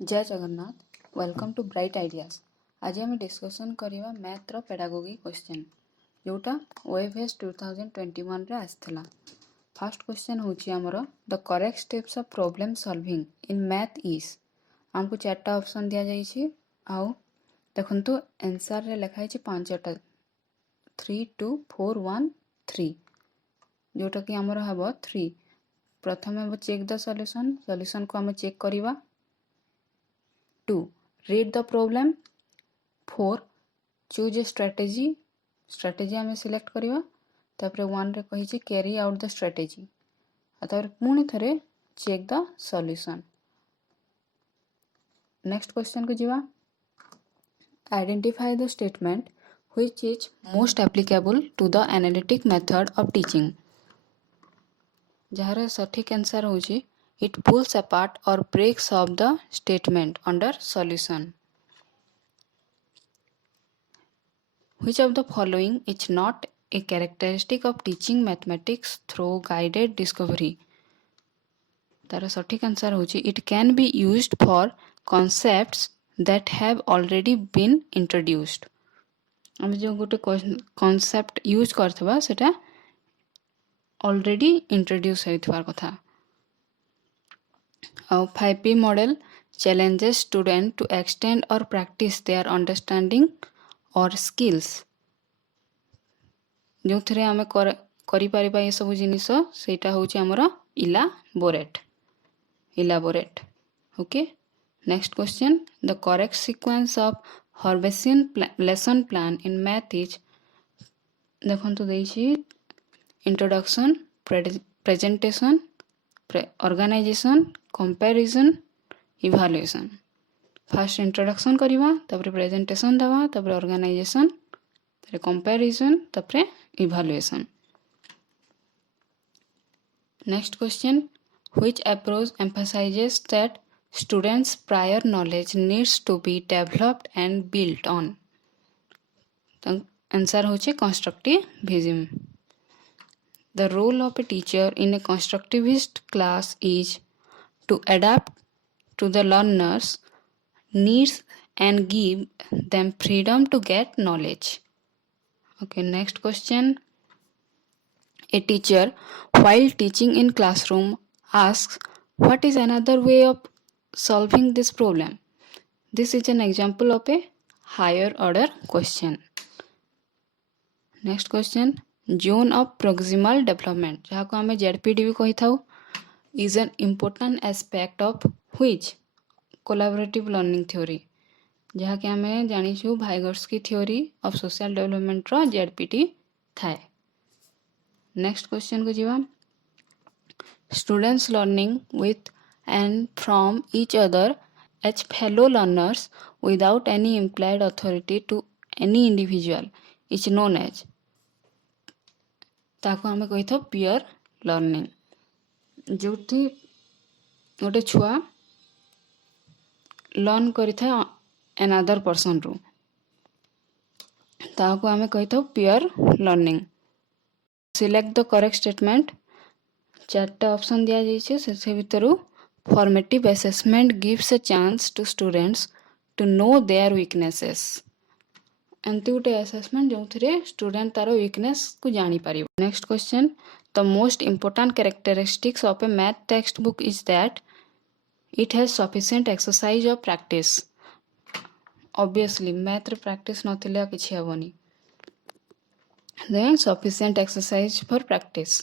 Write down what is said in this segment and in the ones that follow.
जय Jagannath. Welcome to bright ideas. आज आम डिस्कसन करवा मैथ्र पेडागोगी क्वेश्चन जोटा OFS 2021 रे आसला। फर्स्ट क्वेश्चन होची हमरो the correct steps of problem solving in math is. हमको चारटा ऑप्शन दिया जाई छी आउ देखंतु आंसर रे लिखा है पांचटा 3 2 4 1 3 जोटा कि हमरो हबो 3। प्रथम हम चेक द सॉल्यूशन को हम चेक करवा। 2. Read the problem. 4. Choose a strategy आमे सिलेक्ट करवा। तापर 1 रे कहि छी carry out the strategy। तापर पुणी थरे check the solution। Next question को जीवा। Identify the statement which is most applicable to the analytic method of teaching। जहार सठिक आंसर होची it pulls apart or breaks up the statement under solution। Which of the following is not a characteristic of teaching mathematics through guided discovery? तार सठिक answer होची it can be used for concepts that have already been introduced। हम जो गोटे concept use करथबा सेटा already introduce होइथबार कथा। 5P model challenges students to extend or practice their understanding or skills। जो थरे आमे करि परिबा ये सब जिनिस सेटा होची हमरो elaborate। Okay next question the correct sequence of Herbartian lesson plan in math is. देखंतु देइछि introduction presentation organisation comparison evaluation. First introduction करवा तापर प्रेजेंटेशन दवा तापर ऑर्गेनाइजेशन तापर कंपैरिजन तापर evaluation. Next question which approach emphasizes that students prior knowledge needs to be developed and built on। Answer होचे constructivism। The role of a teacher in a constructivist class is to adapt to the learner's needs and give them freedom to get knowledge। Okay, next question. A teacher, while teaching in classroom, asks, what is another way of solving this problem? This is an example of a higher order question। Next question. Zone of proximal development जहाँ को हमें ZPD भी कही थाउ is an important aspect of which collaborative learning theory। जहाँ कि हमें जानिछु Vygotsky theory of social development रो ZPD थाए। नेक्स्ट क्वेश्चन को जीवा। Students learning with and from each other as fellow learners without any implied authority to any individual is known as। ताको हमें कही था peer learning। जोठी गोटे छुआ लर्न करी था another person रू ताको हमें कही था peer learning। Select the correct statement। चारटा ऑप्शन दिया जाइए से भितर formative assessment gives a chance to students to know their weaknesses. एमती गोटे असेसमेंट जो थे स्टूडेंट तार वीकनेस को जानी पार। Next question the most important characteristics of a math textbook is that it has sufficient exercise of practice. Obviously math रे practice नथिले किछि हेबनी। Then sufficient exercise for practice.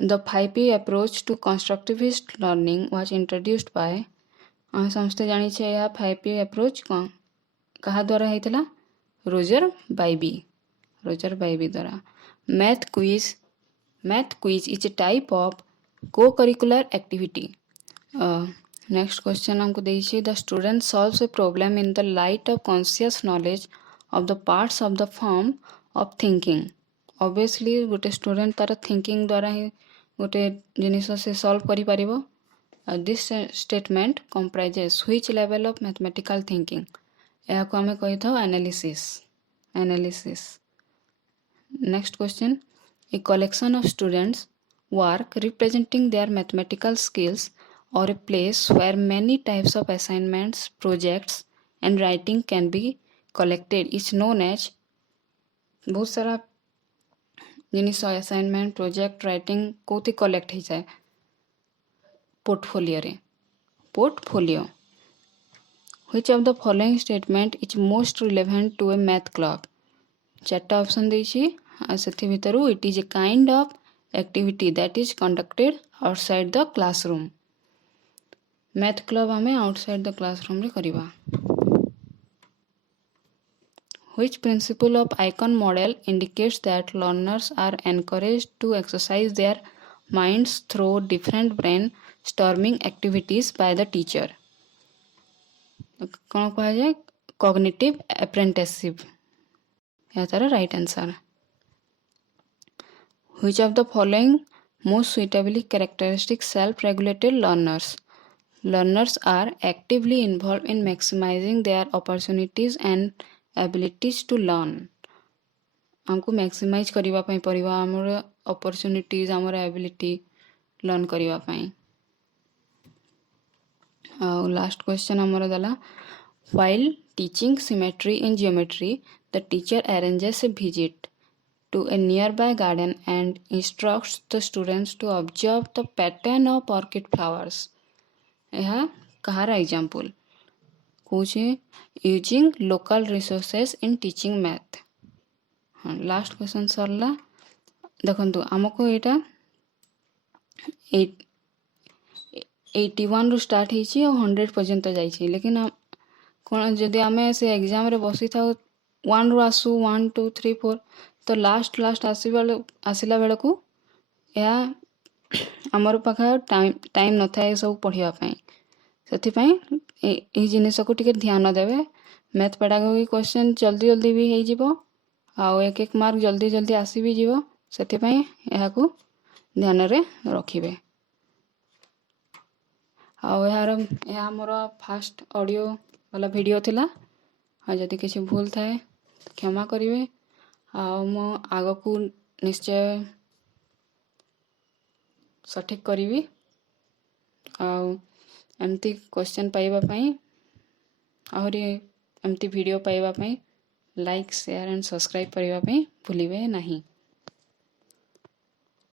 The 5P approach to constructivist learning was introduced by हम समझते जानी छे यह 5P approach कहा द्वारा होता रोजर बाइबी द्वारा। Math quiz is a type of co curricular activity. Next question हमको देखिए the student solves a problem in the light of conscious knowledge of the parts of the form of thinking. Obviously गोटे student तार thinking द्वारा ही गोटे जिनिस से solve करि परिबो। This statement comprises which level of mathematical thinking. या को हमें कहि था analysis. Next question a collection of students work representing their mathematical skills or a place where many types of assignments, projects and writing can be collected is known as बहुत सारा जिनिस assignment project writing कोथि collect हो जाए portfolio रे portfolio which of the following statement is most relevant to a math club चार्टा option देछि से भितर it is a kind of activity that is conducted outside the classroom math club आम outside the classroom रे करिबा Which principle of icon model indicates that learners are encouraged to exercise their minds through different brainstorming activities by the teacher? कौन कहा जाए cognitive apprenticeship या तारा right answer. Which of the following most suitably characteristic self-regulated learners? Learners are actively involved in maximizing their opportunities and abilities to learn. हमको maximise करिवा पई परिवा हमर opportunities हमर ability learn करिवा पई last question हमर दला while teaching symmetry in geometry the teacher arranges a visit to a nearby garden and instructs the students to observe the pattern of orchid flowers यह कहार example कुछ using local resources in teaching math हाँ last question सरला देखो आमको यहाँ 81 रु start होती 100 पर्यंत जाइए लेकिन कौन जदि आम से एग्जाम रे बसी था 1 रु आसू 1 2 3 4 तो लास्ट आसला बेल को या आमर पाखे टाइम न था सब पढ़ापी से जिनस को टिके ध्यान देवे मैथ पेडागोजी क्वेश्चन जल्दी जल्दी भी हो जिवो आउ एक एक मार्क जल्दी जल्दी आसी भी जिवो सेथिपई एहाकू ध्यान रे रखिबे आउ यह मोर फास्ट ऑडियो वाला वीडियो थिला आ जदि किसी भूल थाए तो क्षमा करिवे आउ मो आगो को निश्चय सठिक करिवी आउ एमती क्वेश्चन पाइबा पई आहरी एमती वीडियो पाइबा पई लाइक शेयर एंड सब्सक्राइब करिबा पई भूलिबे नहीं।